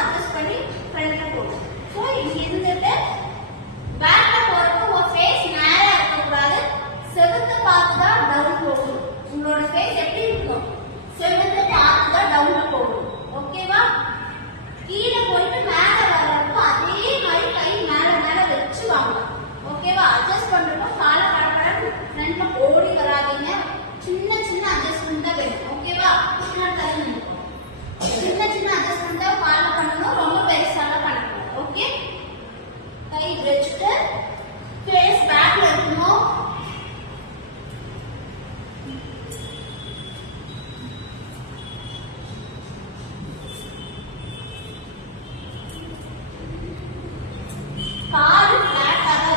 Adjust பண்ணி ஃப்ரண்ட்ல போடும். ஸோ இங்க இருந்துட்டு பேக்ல போறப்போ உங்க ஃபேஸ் நேரா இருக்கக்கூடாது, செவுத்த பார்த்து தான் டவுன் போகணும். உங்களோட ஃபேஸ் எப்படி இருக்கும்? செவுத்த பார்த்து தான் டவுன் போகணும். ஓகேவா? கீழே போயிட்டு மேல வர்றப்போ அதே மாதிரி கை மேல மேல வச்சு வாங்க. ஓகேவா? அட்ஜஸ்ட் பண்றப்போ காலை கடற்கடன் ஃப்ரண்ட்ல ஓடி வராதீங்க. சின்ன சின்ன அட்ஜஸ்ட்மெண்ட் தான் வேணும். ஓகேவா? சின்ன சின்ன அட்ஜஸ்ட்மெண்ட் தான் ஃபாலோ பண்ணணும், ரொம்ப பெருசாலாம் பண்ணணும். ஓகே, கை வச்சுட்டு